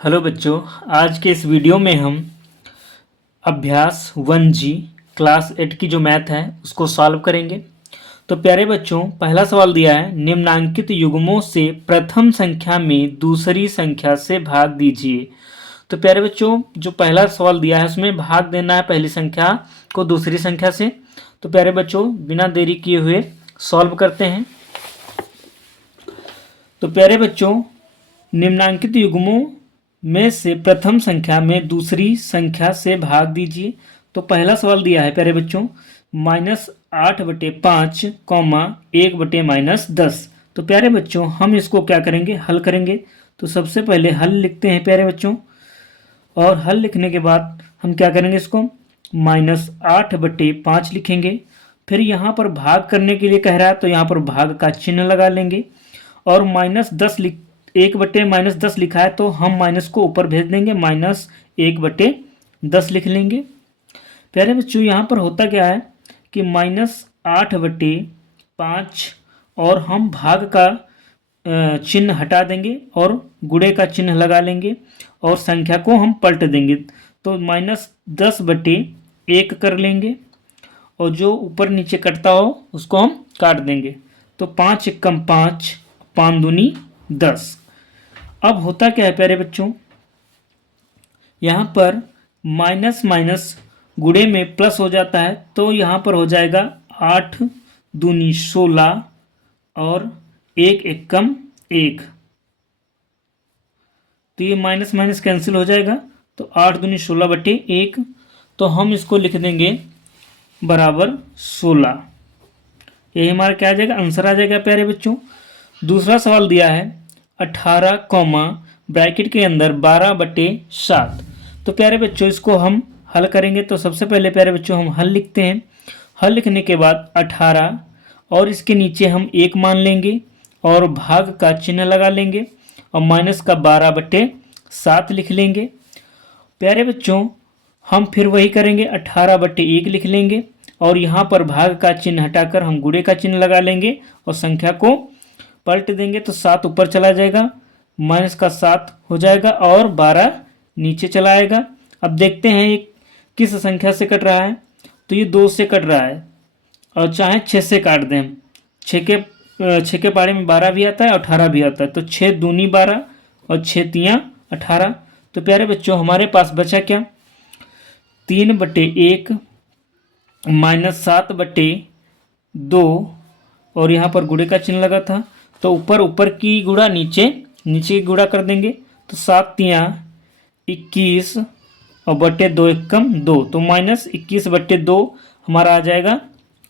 Hello बच्चों, आज के इस वीडियो में हम अभ्यास 1G क्लास 8 की जो मैथ है उसको सॉल्व करेंगे। तो प्यारे बच्चों, पहला सवाल दिया है, निम्नांकित युग्मों से प्रथम संख्या में दूसरी संख्या से भाग दीजिए। तो प्यारे बच्चों, जो पहला सवाल दिया है उसमें भाग देना है पहली संख्या को दूसरी संख्या से। तो प्यारे बच्चों, बिना देरी किए हुए सॉल्व करते हैं। तो प्यारे बच्चों, निम्नांकित युग्मों में से प्रथम संख्या में दूसरी संख्या से भाग दीजिए। तो पहला सवाल दिया है प्यारे बच्चों, -8/5, 1/-10। तो प्यारे बच्चों, हम इसको क्या करेंगे, हल करेंगे। तो सबसे पहले हल लिखते हैं प्यारे बच्चों, और हल लिखने के बाद हम क्या करेंगे, इसको -8/5 लिखेंगे। फिर यहाँ पर भाग करने के लिए कह रहा है तो यहाँ पर भाग का चिन्ह लगा लेंगे, और -10 1/-10 लिखा है तो हम माइनस को ऊपर भेज देंगे, -1/10 लिख लेंगे। प्यारे बच्चों, यहाँ पर होता क्या है कि -8/5 और हम भाग का चिन्ह हटा देंगे और गुणे का चिन्ह लगा लेंगे और संख्या को हम पलट देंगे। तो -10/1 कर लेंगे और जो ऊपर नीचे कटता हो उसको हम काट देंगे। तो 5 एकम 5, 5 दूनी 10। अब होता क्या है प्यारे बच्चों, यहाँ पर माइनस माइनस गुणे में प्लस हो जाता है, तो यहाँ पर हो जाएगा 8 दूनी 16 और 1 एकम 1। तो ये माइनस माइनस कैंसिल हो जाएगा, तो 8 दूनी 16/1। तो हम इसको लिख देंगे बराबर 16। यही हमारा क्या आ जाएगा, आंसर आ जाएगा प्यारे बच्चों। दूसरा सवाल दिया है 18, ब्रैकेट के अंदर 12/7। तो प्यारे बच्चों, इसको हम हल करेंगे। तो सबसे पहले प्यारे बच्चों हम हल लिखते हैं। हल लिखने के बाद 18 और इसके नीचे हम 1 मान लेंगे और भाग का चिन्ह लगा लेंगे और माइनस का 12/7 लिख लेंगे। प्यारे बच्चों, हम फिर वही करेंगे, 18/1 लिख लेंगे और यहाँ पर भाग का चिन्ह हटाकर हम गुणे का चिन्ह लगा लेंगे और संख्या को पलट देंगे। तो 7 ऊपर चला जाएगा, माइनस का 7 हो जाएगा और 12 नीचे चला आएगा। अब देखते हैं ये किस संख्या से कट रहा है। तो ये 2 से कट रहा है और चाहे 6 से काट दें हम। 6 के पारे में 12 भी आता है और 18 भी आता है। तो 6 दूनी 12 और 6 तियाँ 18। तो प्यारे बच्चों, हमारे पास बचा क्या, 3/1 -7/2 और यहाँ पर गुणे का चिन्ह लगा था तो ऊपर की गुणा नीचे की गुणा कर देंगे। तो 7 तियाँ 21 और /2 एकम 2। तो -21/2 हमारा आ जाएगा,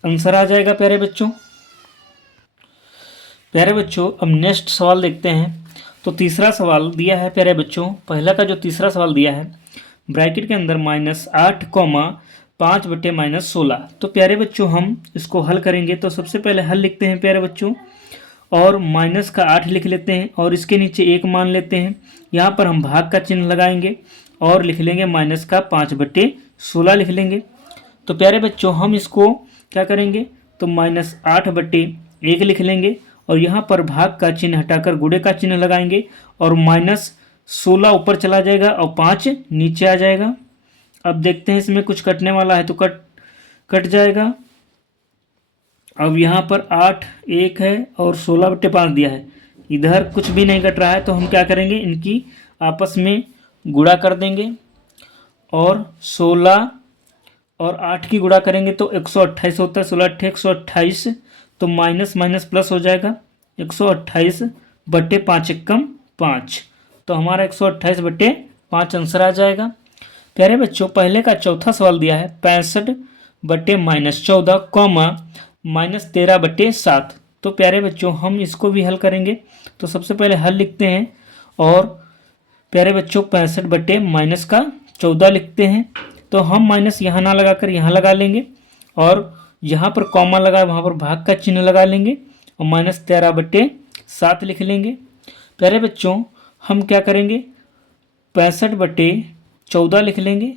आंसर आ जाएगा प्यारे बच्चों। प्यारे बच्चों, अब नेक्स्ट सवाल देखते हैं। तो तीसरा सवाल दिया है प्यारे बच्चों, पहला का जो तीसरा सवाल दिया है, ब्रैकेट के अंदर -8, 5/-16। तो प्यारे बच्चों, हम इसको हल करेंगे। तो सबसे पहले हल लिखते हैं प्यारे बच्चों, और माइनस का 8 लिख लेते हैं और इसके नीचे 1 मान लेते हैं। यहाँ पर हम भाग का चिन्ह लगाएंगे और लिख लेंगे माइनस का 5/16 लिख लेंगे। तो प्यारे बच्चों, हम इसको क्या करेंगे, तो -8/1 लिख लेंगे और यहाँ पर भाग का चिन्ह हटाकर गुणे का चिन्ह लगाएंगे और -16 ऊपर चला जाएगा और 5 नीचे आ जाएगा। अब देखते हैं इसमें कुछ कटने वाला है तो कट जाएगा। अब यहाँ पर 8 1 है और 16/5 दिया है, इधर कुछ भी नहीं कट रहा है। तो हम क्या करेंगे, इनकी आपस में गुणा कर देंगे और 16 और 8 की गुणा करेंगे तो 128 होता है। 16 128, तो माइनस माइनस प्लस हो जाएगा, 128/5 एकम 5। तो हमारा 128/5 आंसर आ जाएगा। प्यारे बच्चों, पहले का चौथा सवाल दिया है 65/-14, -13/7। तो प्यारे बच्चों, हम इसको भी हल करेंगे। तो सबसे पहले हल लिखते हैं और प्यारे बच्चों 65/-14 लिखते हैं। तो हम माइनस यहाँ ना लगाकर यहाँ लगा लेंगे और जहाँ पर कॉमा लगा वहाँ पर भाग का चिन्ह लगा लेंगे और -13/7 लिख लेंगे। प्यारे बच्चों, हम क्या करेंगे, 65/14 लिख लेंगे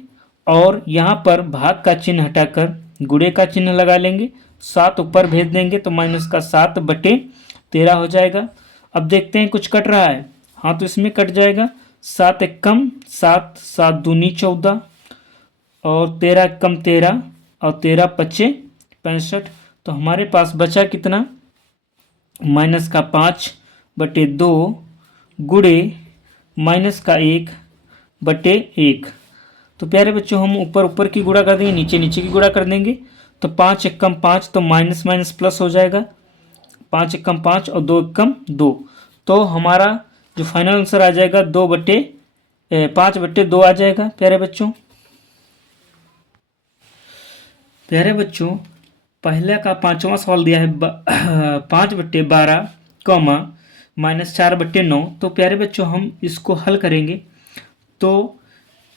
और यहाँ पर भाग का चिन्ह हटाकर गुणे का चिन्ह लगा लेंगे, 7 ऊपर भेज देंगे तो माइनस का 7/13 हो जाएगा। अब देखते हैं कुछ कट रहा है, हाँ तो इसमें कट जाएगा। 7 एकम 7, 7 दूनी 14 और 13 एकम 13 और 13 पच्चे 65। तो हमारे पास बचा कितना, माइनस का 5/2 गुणे माइनस का 1/1। तो प्यारे बच्चों हम ऊपर ऊपर की गुणा कर देंगे, नीचे नीचे की गुणा कर देंगे। तो 5 एकम 5, तो माइनस माइनस प्लस हो जाएगा, 5 एकम 5 और 2 एकम 2। तो हमारा जो फाइनल आंसर आ जाएगा 5/2 आ जाएगा। प्यारे बच्चों पहले का 5वां सवाल दिया है 5/12 कॉमा -4/9। तो प्यारे बच्चों हम इसको हल करेंगे तो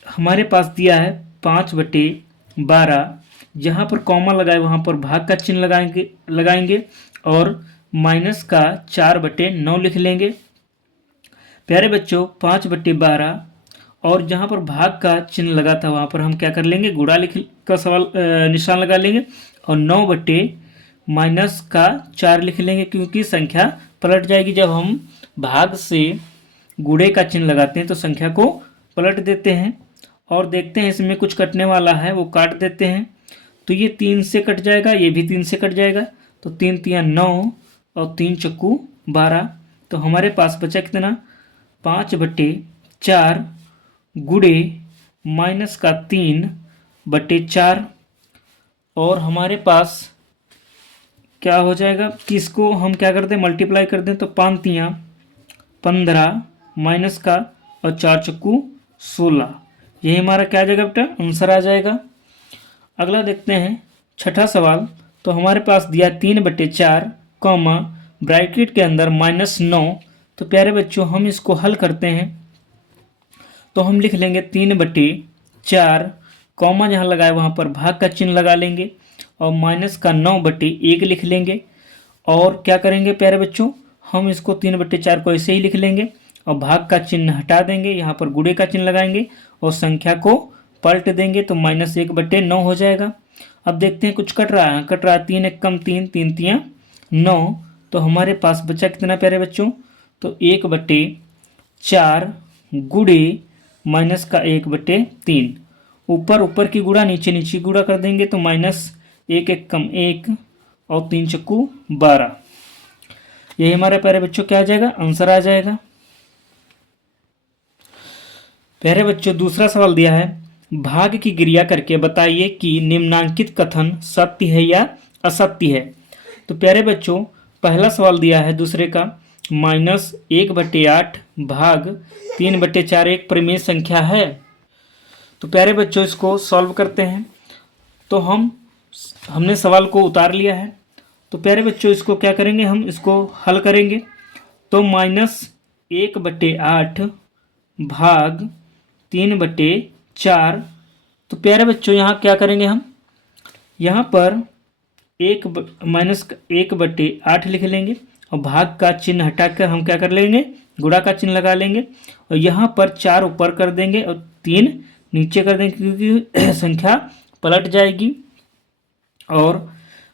हमारे पास दिया है 5/12, जहाँ पर कॉमा लगाए वहाँ पर भाग का चिन्ह लगाएंगे और माइनस का 4/9 लिख लेंगे। प्यारे बच्चों 5/12 और जहाँ पर भाग का चिन्ह लगा था वहाँ पर हम क्या कर लेंगे, गुणा लिख का सवाल निशान लगा लेंगे और 9/-4 लिख लेंगे, क्योंकि संख्या पलट जाएगी। जब हम भाग से गुणे का चिन्ह लगाते हैं तो संख्या को पलट देते हैं। और देखते हैं इसमें कुछ कटने वाला है, वो काट देते हैं। तो ये 3 से कट जाएगा, ये भी 3 से कट जाएगा। तो 3 तिया 9 और 3 चक्कू 12। तो हमारे पास बचा कितना, 5/4 गुणे माइनस का 3/4। और हमारे पास क्या हो जाएगा कि इसको हम क्या करते हैं, मल्टीप्लाई कर दें। तो 5 तिया 15 माइनस का और 4 चक्कू 16। यही हमारा क्या आ जाएगा बेटा, आंसर आ जाएगा। अगला देखते हैं छठा सवाल। तो हमारे पास दिया 3/4 कॉमा ब्रैकेट के अंदर -9। तो प्यारे बच्चों हम इसको हल करते हैं तो हम लिख लेंगे 3/4 कॉमा जहाँ लगाए वहाँ पर भाग का चिन्ह लगा लेंगे और माइनस का 9/1 लिख लेंगे। और क्या करेंगे प्यारे बच्चों, हम इसको 3/4 को ऐसे ही लिख लेंगे और भाग का चिन्ह हटा देंगे, यहाँ पर गुणे का चिन्ह लगाएंगे और संख्या को पलट देंगे तो -1/9 हो जाएगा। अब देखते हैं कुछ कट रहा है, 3 एकम 3, 3 तिया 9। तो हमारे पास बचा कितना प्यारे बच्चों, तो 1/4 गुणे माइनस का 1/3। ऊपर ऊपर की गुणा नीचे नीचे गुणा कर देंगे तो -1 एकम 1 और 3 चक्कू 12। यही हमारा प्यारे बच्चों क्या आ जाएगा, आंसर आ जाएगा। प्यारे बच्चों दूसरा सवाल दिया है, भाग की क्रिया करके बताइए कि निम्नांकित कथन सत्य है या असत्य है। तो प्यारे बच्चों पहला सवाल दिया है दूसरे का, -1/8 भाग 3/4 एक परिमेय संख्या है। तो प्यारे बच्चों इसको सॉल्व करते हैं। तो हमने सवाल को उतार लिया है। तो प्यारे बच्चों इसको क्या करेंगे, हम इसको हल करेंगे। तो -1/8 भाग 3/4। तो प्यारे बच्चों यहाँ क्या करेंगे, हम यहाँ पर 1/8 लिख लेंगे और भाग का चिन्ह हटाकर हम क्या कर लेंगे, गुणा का चिन्ह लगा लेंगे और यहाँ पर 4 ऊपर कर देंगे और 3 नीचे कर देंगे, क्योंकि संख्या पलट जाएगी। और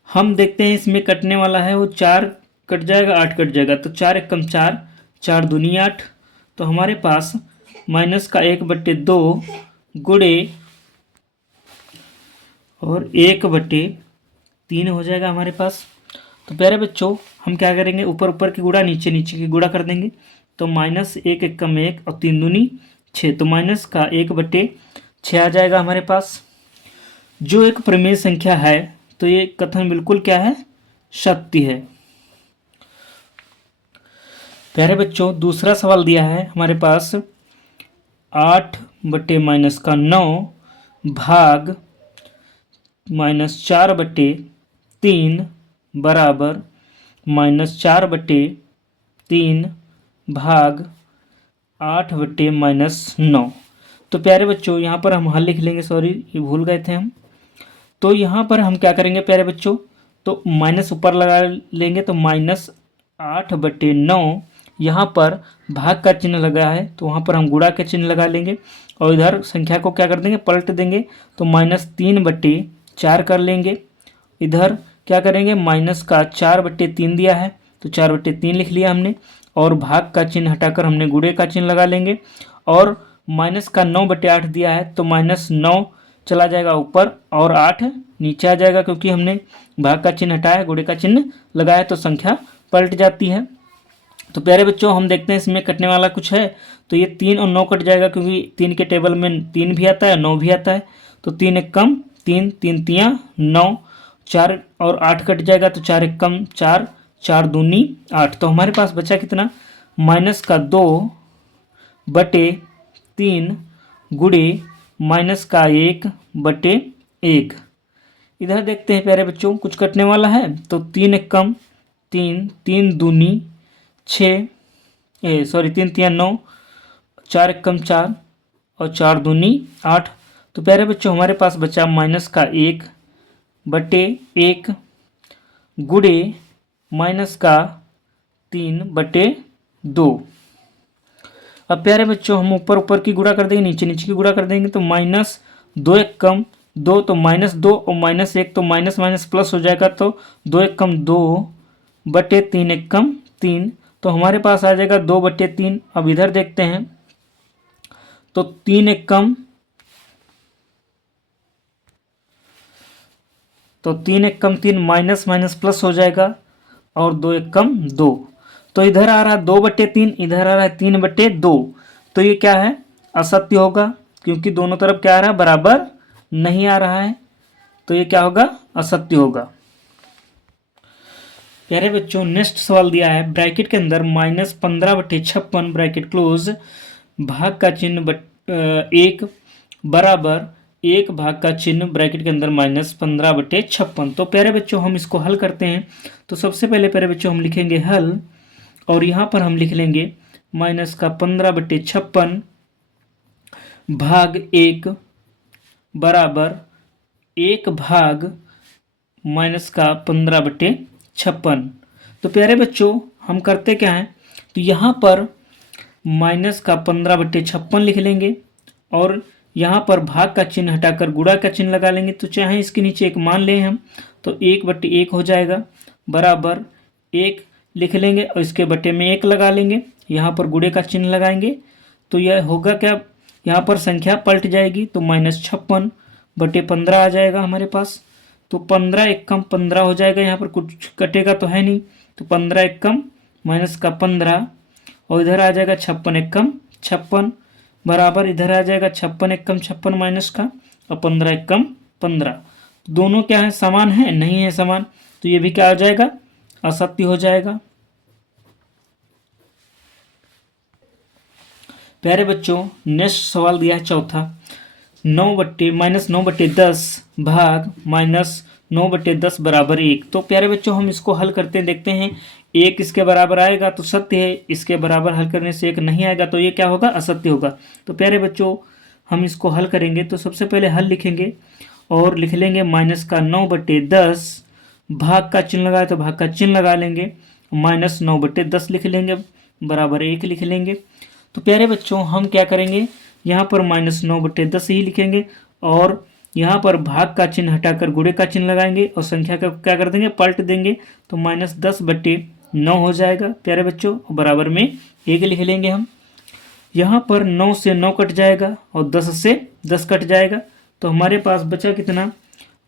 हम देखते हैं इसमें कटने वाला है, वो 4 कट जाएगा, 8 कट जाएगा। तो 4 एकम 4, 4 दूनी 8। तो हमारे पास माइनस का 1/2 गुणे और 1/3 हो जाएगा हमारे पास। तो प्यारे बच्चों हम क्या करेंगे, ऊपर ऊपर की गुणा नीचे नीचे की गुणा कर देंगे। तो -1 एकम 1 और 3 दूनी 6। तो माइनस का 1/6 आ जाएगा हमारे पास। जो एक परिमेय संख्या है तो ये कथन बिल्कुल क्या है, सत्य है। प्यारे बच्चों दूसरा सवाल दिया है हमारे पास, 8/-9 भाग -4/3 बराबर -4/3 भाग 8/-9। तो प्यारे बच्चों यहाँ पर हम हल लिख लेंगे, सॉरी ये भूल गए थे हम। तो यहाँ पर हम क्या करेंगे प्यारे बच्चों, तो माइनस ऊपर लगा लेंगे तो -8/9। यहाँ पर भाग का चिन्ह लगा है तो वहाँ पर हम गुणा के चिन्ह लगा लेंगे और इधर संख्या को क्या कर देंगे, पलट देंगे तो -3/4 कर लेंगे। इधर क्या करेंगे, माइनस का 4/3 दिया है तो 4/3 लिख लिया हमने और भाग का चिन्ह हटाकर हमने गुणे का चिन्ह लगा लेंगे और माइनस का 9/8 दिया है तो -9 चला जाएगा ऊपर और 8 नीचे आ जाएगा, क्योंकि हमने भाग का चिन्ह हटाया, गुणे का चिन्ह लगाया तो संख्या पलट जाती है। तो प्यारे बच्चों हम देखते हैं इसमें कटने वाला कुछ है, तो ये 3 और 9 कट जाएगा, क्योंकि 3 के टेबल में 3 भी आता है 9 भी आता है। तो 3 एक कम 3, 3 तियाँ 9, 4 और 8 कट जाएगा तो 4 एक कम 4, 4 दूनी 8। तो हमारे पास बचा कितना, -2/3 गुणे -1/1। इधर देखते हैं प्यारे बच्चों कुछ कटने वाला है, तो 3 एक कम 3, 3 दूनी 6, 3 तियाँ 9, 4 एक कम 4 और 4 दूनी 8। तो प्यारे बच्चों हमारे पास बचा -1/1 गुणे -3/2। अब प्यारे बच्चों हम ऊपर ऊपर की गुणा कर देंगे, नीचे नीचे की गुणा कर देंगे, तो -2 एक कम 2 तो -2 और -1 तो माइनस माइनस प्लस हो जाएगा, तो 2 एक कम 2/3 एक कम 3। तो हमारे पास आ जाएगा 2/3। अब इधर देखते हैं तो 3 एक कम 3 माइनस माइनस प्लस हो जाएगा और 2 एक कम 2। तो इधर आ रहा है 2/3, इधर आ रहा है 3/2। तो ये क्या है, असत्य होगा, क्योंकि दोनों तरफ क्या आ रहा है, बराबर नहीं आ रहा है। तो ये क्या होगा, असत्य होगा। प्यारे बच्चों नेक्स्ट सवाल दिया है ब्रैकेट के अंदर -15/56 ब्रैकेट क्लोज, भाग का चिन्ह 1 बराबर 1 भाग का चिन्ह ब्रैकेट के अंदर -15/56। तो प्यारे बच्चों हम इसको हल करते हैं। तो सबसे पहले प्यारे बच्चों हम लिखेंगे हल, और यहाँ पर हम लिख लेंगे -15/56 भाग 1 बराबर 1 भाग -15/56। तो प्यारे बच्चों हम करते क्या हैं, तो यहाँ पर -15/56 लिख लेंगे और यहाँ पर भाग का चिन्ह हटाकर गुणा का चिन्ह लगा लेंगे। तो चाहे इसके नीचे एक मान लें हम, तो 1/1 हो जाएगा बराबर 1 लिख लेंगे और इसके बटे में 1 लगा लेंगे, यहाँ पर गुणे का चिन्ह लगाएंगे। तो यह होगा क्या, यहाँ पर संख्या पलट जाएगी, तो -56/15 आ जाएगा हमारे पास। तो 15 एक कम 15 हो जाएगा, यहाँ पर कुछ कटेगा तो है नहीं, तो 15 एक कम -15 और इधर आ जाएगा 56 एक कम 56 बराबर इधर आ जाएगा 56 एक कम 56 माइनस का और 15 एक कम 15। दोनों क्या है, समान है, नहीं है समान, तो ये भी क्या हो जाएगा, असत्य हो जाएगा। प्यारे बच्चों नेक्स्ट सवाल दिया है चौथा, -9/10 भाग -9/10 बराबर 1। तो प्यारे बच्चों हम इसको हल करते हैं, देखते हैं 1 इसके बराबर आएगा तो सत्य है, इसके बराबर हल करने से 1 नहीं आएगा तो ये क्या होगा, असत्य होगा। तो प्यारे बच्चों हम इसको हल करेंगे, तो सबसे पहले हल लिखेंगे और लिख लेंगे -9/10 भाग का चिन्ह लगाए तो भाग का चिन्ह लगा लेंगे, -9/10 लिख लेंगे बराबर 1 लिख लेंगे। तो प्यारे बच्चों हम क्या करेंगे, यहाँ पर -9/10 ही लिखेंगे और यहाँ पर भाग का चिन्ह हटाकर गुणे का चिन्ह लगाएंगे और संख्या का क्या कर देंगे, पलट देंगे, तो -10/9 हो जाएगा प्यारे बच्चों, बराबर में 1 लिख लेंगे हम। यहाँ पर 9 से 9 कट जाएगा और 10 से 10 कट जाएगा, तो हमारे पास बचा कितना,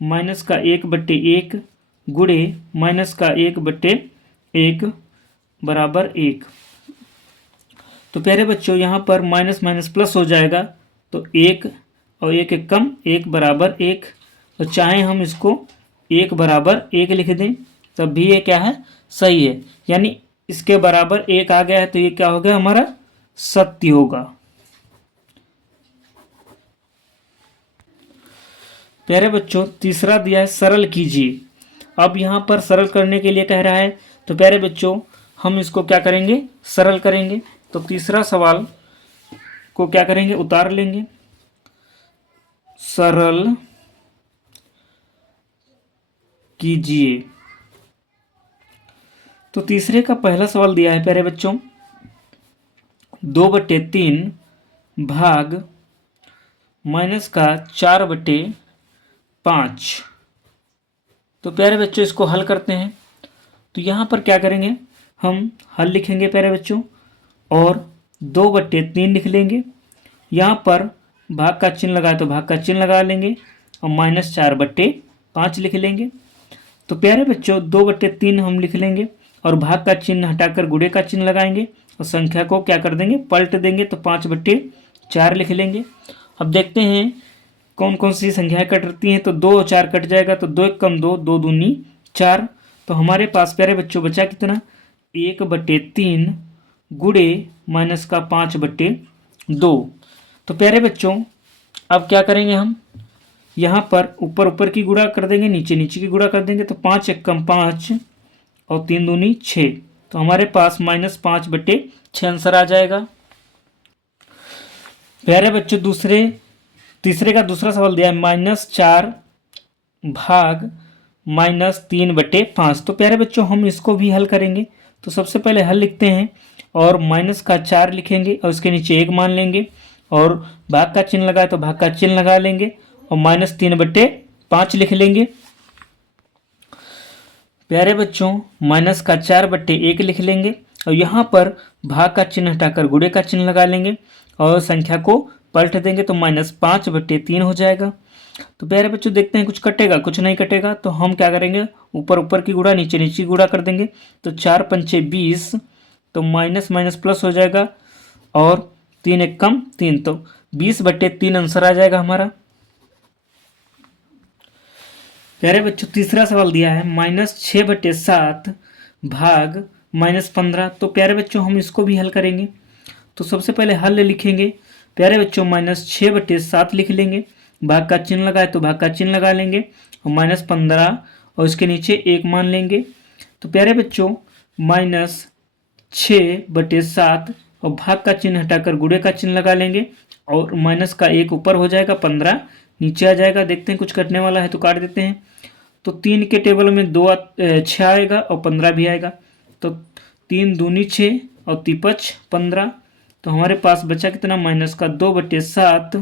-1/1 गुणे -1/1 बराबर 1। तो प्यारे बच्चों यहाँ पर माइनस माइनस प्लस हो जाएगा, तो 1 और 1 एक कम 1 बराबर 1। तो चाहे हम इसको 1 बराबर 1 लिख दें तब भी ये क्या है, सही है, यानी इसके बराबर 1 आ गया है, तो ये क्या हो गया, हमारा सत्य होगा। प्यारे बच्चों तीसरा दिया है सरल कीजिए। अब यहाँ पर सरल करने के लिए कह रहा है, तो प्यारे बच्चों हम इसको क्या करेंगे, सरल करेंगे। तो तीसरा सवाल को क्या करेंगे, उतार लेंगे, सरल कीजिए। तो तीसरे का पहला सवाल दिया है प्यारे बच्चों, 2/3 भाग -4/5। तो प्यारे बच्चों इसको हल करते हैं। तो यहाँ पर क्या करेंगे, हम हल लिखेंगे प्यारे बच्चों और 2/3 लिख लेंगे यहाँ पर भाग का चिन्ह लगाए तो भाग का चिन्ह लगा लेंगे और -4/5 लिख लेंगे। तो प्यारे बच्चों 2/3 हम लिख लेंगे और भाग का चिन्ह हटाकर गुणे का चिन्ह लगाएंगे और संख्या को क्या कर देंगे, पलट देंगे तो 5/4 लिख लेंगे। अब देखते हैं कौन कौन सी संख्याएं कटती हैं। तो 2 और 4 कट जाएगा तो 2 × 2 2 दूनी 4। तो हमारे पास प्यारे बच्चों बचा कितना, 1/3 गुणे -5/2। तो प्यारे बच्चों अब क्या करेंगे, हम यहाँ पर ऊपर ऊपर की गुणा कर देंगे, नीचे नीचे की गुणा कर देंगे। तो 5 × 5 और 3 दूनी 6। तो हमारे पास -5/6 आंसर आ जाएगा। प्यारे बच्चों तीसरे का दूसरा सवाल दिया है -4 भाग -3/5। तो प्यारे बच्चों हम इसको भी हल करेंगे। तो सबसे पहले हल लिखते हैं और -4 लिखेंगे और उसके नीचे 1 मान लेंगे और भाग का चिन्ह लगाए तो भाग का चिन्ह लगा लेंगे और -3/5 लिख लेंगे। प्यारे बच्चों -4/1 लिख लेंगे और यहाँ पर भाग का चिन्ह हटाकर गुणे का चिन्ह लगा लेंगे और संख्या को पलट देंगे तो -5/3 हो जाएगा। तो प्यारे बच्चों देखते हैं कुछ कटेगा कुछ नहीं कटेगा। तो हम क्या करेंगे, ऊपर ऊपर की गुणा नीचे नीचे की गुणा कर देंगे। तो 4 × 5 = 20। तो माइनस माइनस प्लस हो जाएगा और 3 × 1 = 3। तो 20/3 आंसर आ जाएगा हमारा। प्यारे बच्चों तीसरा सवाल दिया है -6/7 भाग -15। तो प्यारे बच्चों हम इसको भी हल करेंगे। तो सबसे पहले हल लिखेंगे। प्यारे बच्चों -6/7 लिख लेंगे, भाग का चिन्ह लगाए तो भाग का चिन्ह लगा लेंगे और -15 और इसके नीचे 1 मान लेंगे। तो प्यारे बच्चों -6/7 और भाग का चिन्ह हटाकर गुणे का चिन्ह लगा लेंगे और माइनस का 1 ऊपर हो जाएगा, 15 नीचे आ जाएगा। देखते हैं कुछ कटने वाला है तो काट देते हैं। तो 3 के टेबल में 6 आएगा और 15 भी आएगा। तो 3 दूनी 6 और 3×5 = 15। तो हमारे पास बचा कितना, -2/7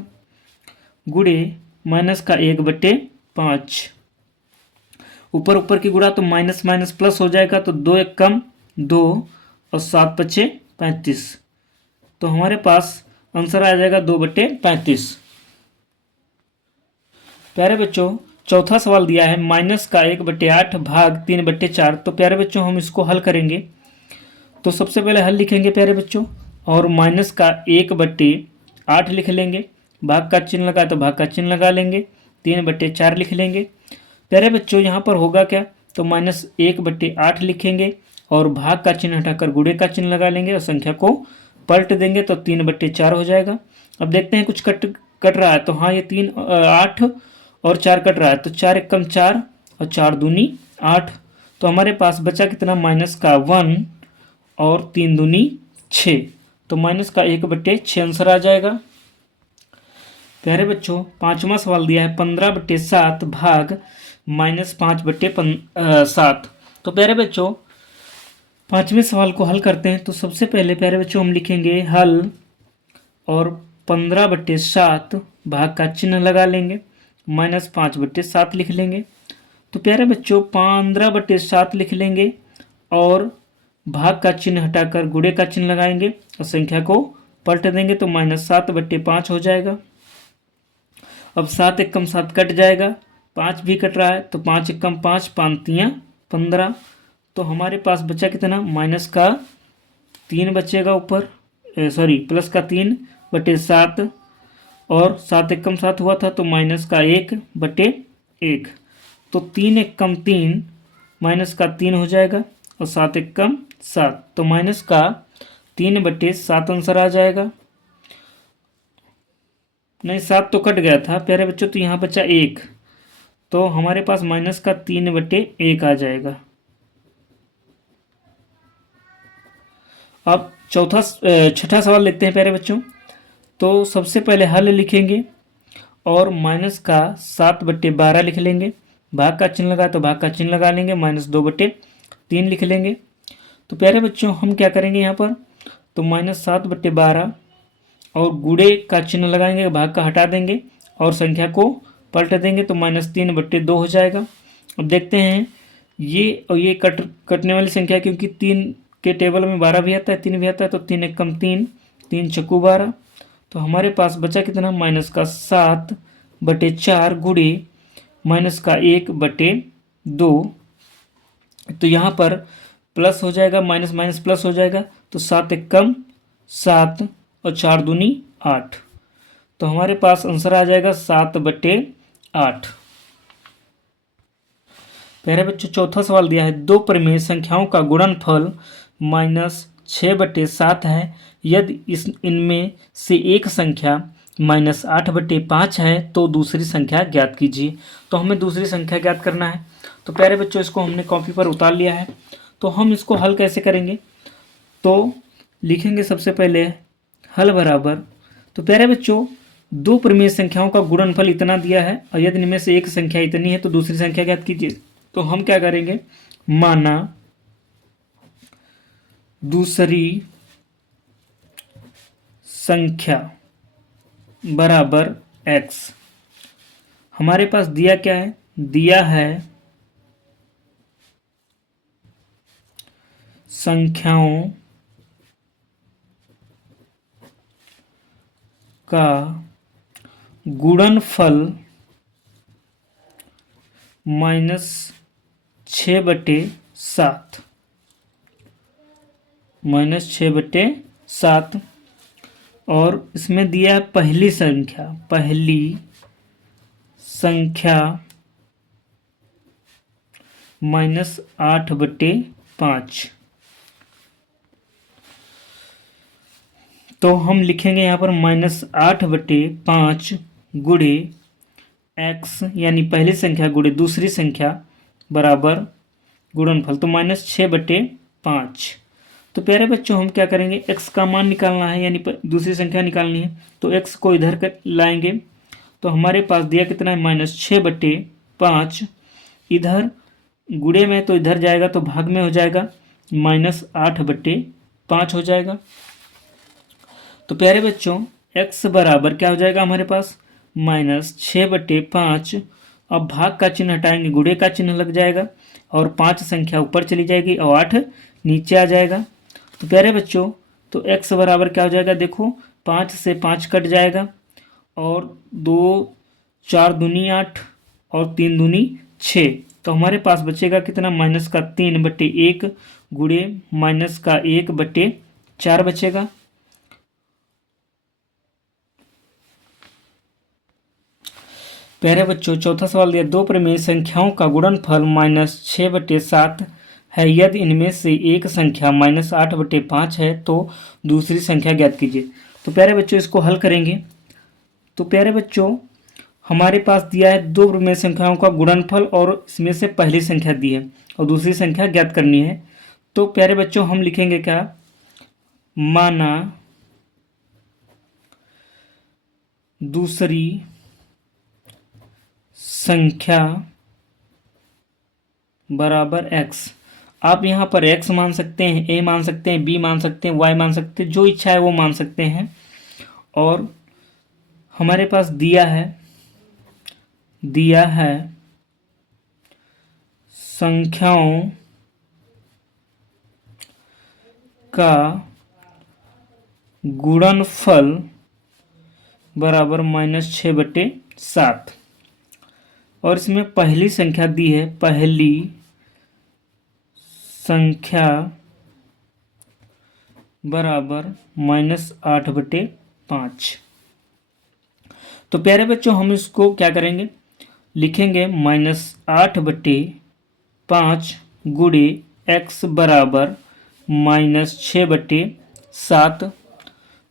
गुणे -1/5। ऊपर ऊपर की गुणा तो माइनस माइनस प्लस हो जाएगा। तो 2 × 1 = 2 और 7×5 = 35। तो हमारे पास आंसर आ जाएगा 2/35। प्यारे बच्चों चौथा सवाल दिया है -1/8 भाग 3/4। तो प्यारे बच्चों हम इसको हल करेंगे। तो सबसे पहले हल लिखेंगे प्यारे बच्चों और -1/8 लिख लेंगे, भाग का चिन्ह लगा तो भाग का चिन्ह लगा लेंगे, 3/4 लिख लेंगे। प्यारे बच्चों यहाँ पर होगा क्या, तो -1/8 लिखेंगे और भाग का चिन्ह हटाकर गुणे का चिन्ह लगा लेंगे और संख्या को पलट देंगे तो 3/4 हो जाएगा। अब देखते हैं कुछ कट रहा है। तो हाँ ये 8 और 4 कट रहा है। तो 4 × 1 = 4 और 4 दूनी 8। तो हमारे पास बचा कितना, -1 और 3 दूनी 6। तो -1/6 आंसर आ जाएगा। प्यारे बच्चों पांचवा सवाल दिया है 15/7 भाग -5/7। तो प्यारे बच्चों पांचवें सवाल को हल करते हैं। तो सबसे पहले प्यारे बच्चों हम लिखेंगे हल और 15/7 भाग का चिन्ह लगा लेंगे, -5/7 लिख लेंगे। तो प्यारे बच्चों 15/7 लिख लेंगे और भाग का चिन्ह हटाकर गुणे का चिन्ह लगाएंगे और संख्या को पलट देंगे तो -7/5 हो जाएगा। अब 7 × 1 = 7 कट जाएगा, 5 भी कट रहा है। तो 5 × 1 = 5, 5 × 3 = 15। तो हमारे पास बचा कितना, -3 बचेगा ऊपर, +3/7 और 7 × 1 = 7 हुआ था तो -1/1। तो 3 × 1 = 3, -3 हो जाएगा और 7 × 1 = 7। तो -3/7 आंसर आ जाएगा। नहीं 7 तो कट गया था प्यारे बच्चों, तो यहाँ बचा 1। तो हमारे पास -3/1 आ जाएगा। अब छठा सवाल लिखते हैं प्यारे बच्चों। तो सबसे पहले हल लिखेंगे और -7/12 लिख लेंगे, भाग का चिन्ह लगा तो भाग का चिन्ह लगा लेंगे, -2/3 लिख लेंगे। तो प्यारे बच्चों हम क्या करेंगे यहाँ पर, तो -7/12 और गुणे का चिन्ह लगाएंगे, भाग का हटा देंगे और संख्या को पलट देंगे तो -3/2 हो जाएगा। अब देखते हैं ये और ये कटने वाली संख्या, क्योंकि 3 के टेबल में 12 भी आता है 3 भी आता है। तो 3 × 1 = 3, 3 × 4 = 12। तो हमारे पास बचा कितना, माइनस का 7/4 गुणे माइनस का 1/2। तो यहाँ पर प्लस हो जाएगा, माइनस माइनस प्लस हो जाएगा, तो 7 एक कम 7 और 4 दूनी 8। तो हमारे पास आंसर आ जाएगा 7/8। प्यारे बच्चों चौथा सवाल दिया है, दो परिमेय संख्याओं का गुणनफल -6/7 है। यदि इनमें से एक संख्या -8/5 है तो दूसरी संख्या ज्ञात कीजिए। तो हमें दूसरी संख्या ज्ञात करना है। तो प्यारे बच्चों इसको हमने कॉपी पर उतार लिया है। तो हम इसको हल कैसे करेंगे, तो लिखेंगे सबसे पहले हल बराबर। तो प्यारे बच्चों दो परिमेय संख्याओं का गुणनफल इतना दिया है और यदि इनमें से एक संख्या इतनी है तो दूसरी संख्या ज्ञात कीजिए। तो हम क्या करेंगे, माना दूसरी संख्या बराबर x। हमारे पास दिया क्या है, दिया है संख्याओं का गुणनफल -6/7 -6/7 और इसमें दिया है पहली संख्या -8/5। तो हम लिखेंगे यहाँ पर -8/5 गुणे x यानी पहली संख्या गुणे दूसरी संख्या बराबर गुणनफल, तो -6/5। तो प्यारे बच्चों हम क्या करेंगे, x का मान निकालना है यानी दूसरी संख्या निकालनी है। तो x को इधर कर लाएंगे। तो हमारे पास दिया कितना है, -6/5। इधर गुणे में तो इधर जाएगा तो भाग में हो जाएगा, -8/5 हो जाएगा। तो प्यारे बच्चों x बराबर क्या हो जाएगा हमारे पास, -6/5। अब भाग का चिन्ह हटाएंगे, गुणे का चिन्ह लग जाएगा और 5 संख्या ऊपर चली जाएगी और 8 नीचे आ जाएगा। तो प्यारे बच्चों तो x बराबर क्या हो जाएगा, देखो 5 से 5 कट जाएगा और 2 4 दूनी 8 और 3 दूनी 6। तो हमारे पास बचेगा कितना, -3/1 गुणे -1/4 बचेगा। प्यारे बच्चों चौथा सवाल दिया, दो परिमेय संख्याओं का गुणनफल -6/7 है। यदि इनमें से एक संख्या -8/5 है तो दूसरी संख्या ज्ञात कीजिए। तो प्यारे बच्चों इसको हल करेंगे। तो प्यारे बच्चों हमारे पास दिया है दो परिमेय संख्याओं का गुणनफल और इसमें से पहली संख्या दी है और दूसरी संख्या ज्ञात करनी है। तो प्यारे बच्चों हम लिखेंगे क्या, माना दूसरी संख्या बराबर x। आप यहाँ पर x मान सकते हैं, a मान सकते हैं, b मान सकते हैं, y मान सकते हैं, जो इच्छा है वो मान सकते हैं। और हमारे पास दिया है संख्याओं का गुणनफल बराबर -6/7 और इसमें पहली संख्या दी है, पहली संख्या बराबर -8/5। तो प्यारे बच्चों हम इसको क्या करेंगे, लिखेंगे -8/5 गुणे x बराबर -6/7।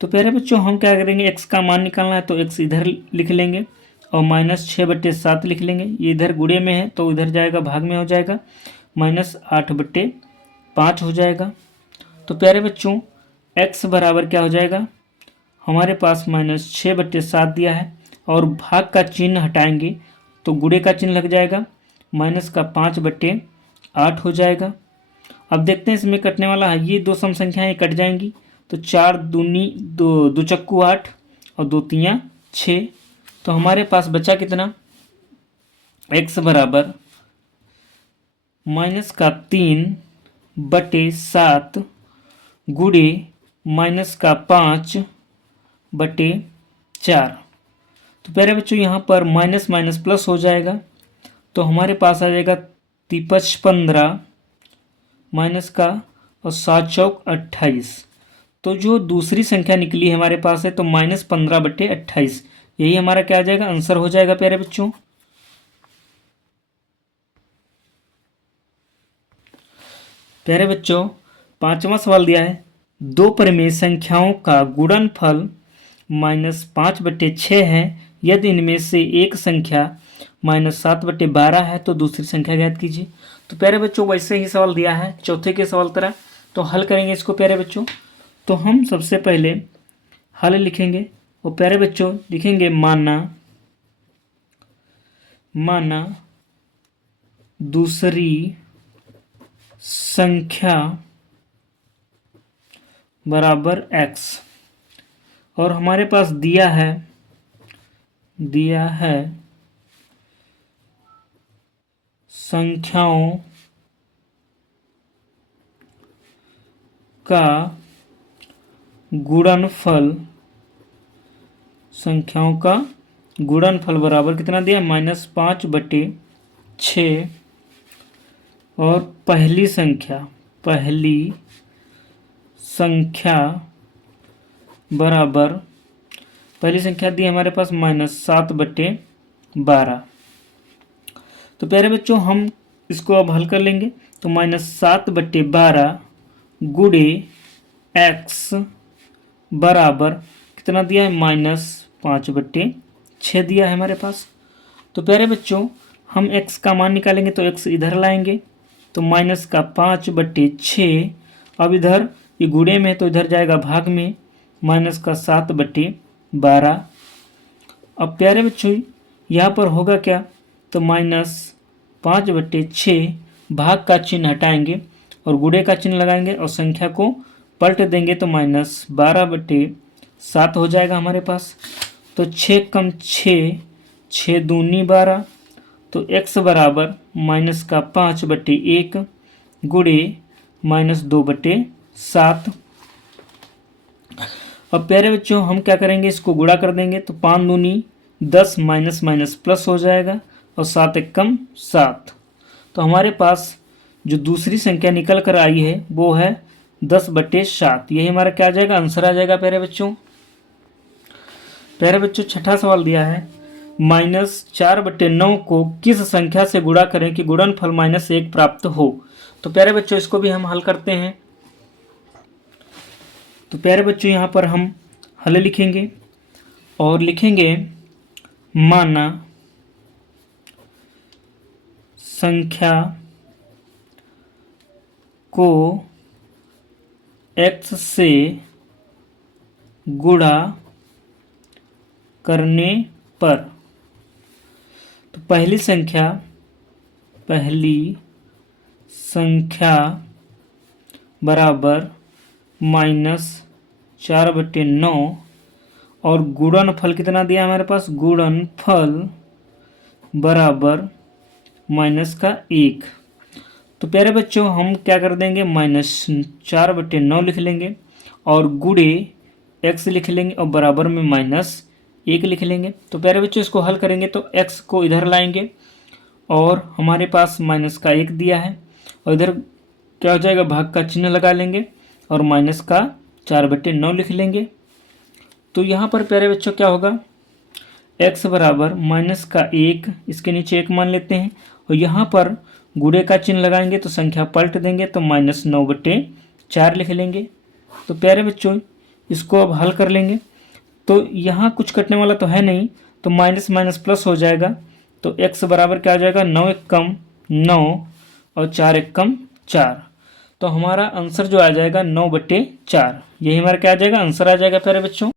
तो प्यारे बच्चों हम क्या करेंगे, x का मान निकालना है तो x इधर लिख लेंगे और -6/7 लिख लेंगे। ये इधर गुणे में है तो इधर जाएगा, भाग में हो जाएगा, -8/5 हो जाएगा। तो प्यारे बच्चों x बराबर क्या हो जाएगा, हमारे पास -6/7 दिया है और भाग का चिन्ह हटाएंगे तो गुणे का चिन्ह लग जाएगा, -5/8 हो जाएगा। अब देखते हैं इसमें कटने वाला है, ये दो सम संख्याएं कट जाएंगी। तो 4 दूनी 2 चक्कू 8 और 2 तियाँ 6। तो हमारे पास बचा कितना, x बराबर -3/7 गुणे -5/8 4। तो प्यारे बच्चों यहाँ पर माइनस माइनस प्लस हो जाएगा, तो हमारे पास आ जाएगा 15 माइनस का और 7 चौक 28। तो जो दूसरी संख्या निकली है हमारे पास है तो -15/28, यही हमारा क्या आ जाएगा, आंसर हो जाएगा प्यारे बच्चों। प्यारे बच्चों 5वां सवाल दिया है, दो परिमेय संख्याओं का गुणनफल -5/6 है, यदि इनमें से एक संख्या -7/12 है तो दूसरी संख्या ज्ञात कीजिए। तो प्यारे बच्चों वैसे ही सवाल दिया है चौथे के सवाल तरह, तो हल करेंगे इसको प्यारे बच्चों। तो हम सबसे पहले हल लिखेंगे और प्यारे बच्चों लिखेंगे माना दूसरी संख्या बराबर x, और हमारे पास दिया है संख्याओं का गुणनफल बराबर कितना दिया, -5/6, और पहली संख्या बराबर, पहली संख्या दी हमारे पास -7/12। तो प्यारे बच्चों हम इसको अब हल कर लेंगे, तो -7/12 गुणे x बराबर कितना दिया है, -5/6 दिया है हमारे पास। तो प्यारे बच्चों हम x का मान निकालेंगे, तो x इधर लाएंगे, तो -5/6, अब इधर ये गुणे में तो इधर जाएगा भाग में, -7/12। अब प्यारे बच्चों यहाँ पर होगा क्या, तो -5/6, भाग का चिन्ह हटाएंगे और गुणे का चिन्ह लगाएंगे और संख्या को पलट देंगे, तो -12/7 हो जाएगा हमारे पास। तो 6 कम 6, 6 दूनी 12, तो x बराबर -5/1 गुणे -2/7। अब प्यारे बच्चों हम क्या करेंगे, इसको गुणा कर देंगे, तो 5 दूनी 10, माइनस माइनस प्लस हो जाएगा और 7 एक कम 7। तो हमारे पास जो दूसरी संख्या निकल कर आई है वो है 10/7, यही हमारा क्या आ जाएगा, आंसर आ जाएगा प्यारे बच्चों। प्यारे बच्चों छठा सवाल दिया है, -4/9 को किस संख्या से गुणा करें कि गुणनफल -1 प्राप्त हो। तो प्यारे बच्चों इसको भी हम हल करते हैं। तो प्यारे बच्चों यहाँ पर हम हल लिखेंगे और लिखेंगे माना संख्या को x से गुणा करने पर, तो पहली संख्या बराबर -4/9 और गुणनफल कितना दिया हमारे पास, गुणनफल बराबर -1। तो प्यारे बच्चों हम क्या कर देंगे, -4/9 लिख लेंगे और गुणे x लिख लेंगे और बराबर में -1 लिख लेंगे। तो प्यारे बच्चों इसको हल करेंगे तो x को इधर लाएंगे और हमारे पास -1 दिया है और इधर क्या हो जाएगा, भाग का चिन्ह लगा लेंगे और -4/9 लिख लेंगे। तो यहाँ पर प्यारे बच्चों क्या होगा, x बराबर -1, इसके नीचे 1 मान लेते हैं और यहाँ पर गुणे का चिन्ह लगाएंगे तो संख्या पलट देंगे तो -9/4 लिख लेंगे। तो प्यारे बच्चों इसको अब हल कर लेंगे, तो यहाँ कुछ कटने वाला तो है नहीं, तो माइनस माइनस प्लस हो जाएगा। तो x बराबर क्या आ जाएगा, 9 एक कम 9 और 4 एक कम 4। तो हमारा आंसर जो आ जाएगा 9/4, यही हमारा क्या आ जाएगा, आंसर आ जाएगा प्यारे बच्चों।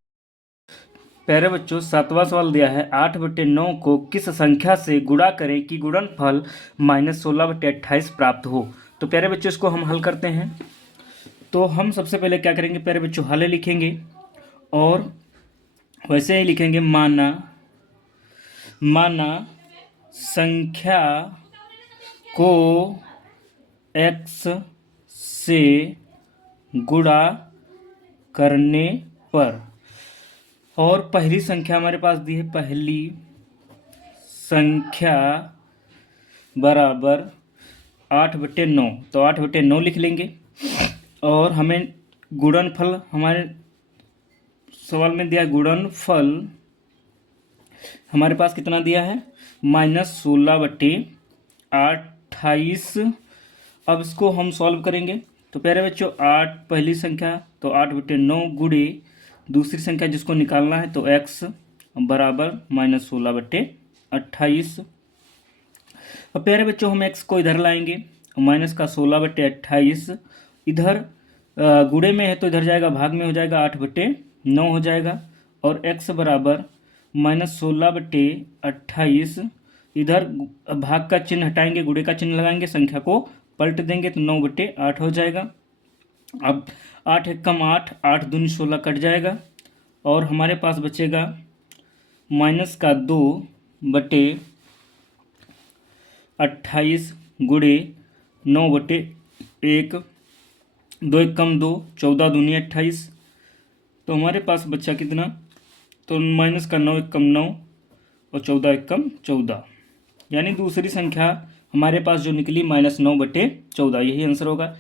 प्यारे बच्चों 7वां सवाल दिया है, 8/9 को किस संख्या से गुणा करें कि गुणनफल -16/28 प्राप्त हो। तो प्यारे बच्चों इसको हम हल करते हैं। तो हम सबसे पहले क्या करेंगे प्यारे बच्चों, हल लिखेंगे और वैसे ही लिखेंगे माना संख्या को x से गुणा करने पर। और पहली संख्या हमारे पास दी है, पहली संख्या बराबर 8/9, तो 8/9 लिख लेंगे। और हमें गुणनफल हमारे सवाल में दिया, गुणनफल हमारे पास कितना दिया है, -16/28। अब इसको हम सॉल्व करेंगे। तो प्यारे बच्चों, 8 पहली संख्या तो 8/9 गुणे दूसरी संख्या जिसको निकालना है तो x बराबर -16/28। अब प्यारे बच्चों, हम x को इधर लाएंगे, -16/28 इधर गुणे में है तो इधर जाएगा, भाग में हो जाएगा, 8/9 हो जाएगा। और x बराबर -16/28 इधर भाग का चिन्ह हटाएंगे, गुणे का चिन्ह लगाएंगे, संख्या को पलट देंगे तो 9/8 हो जाएगा। अब 8 एकम 8, 8 दूनी 16 कट जाएगा और हमारे पास बचेगा -2/28 गुणे 9/1, 2 एकम 2, 14 दूनी 28। तो हमारे पास बचा कितना, तो -9 एकम 9 और 14 एकम 14, यानी दूसरी संख्या हमारे पास जो निकली -9/14, यही आंसर होगा।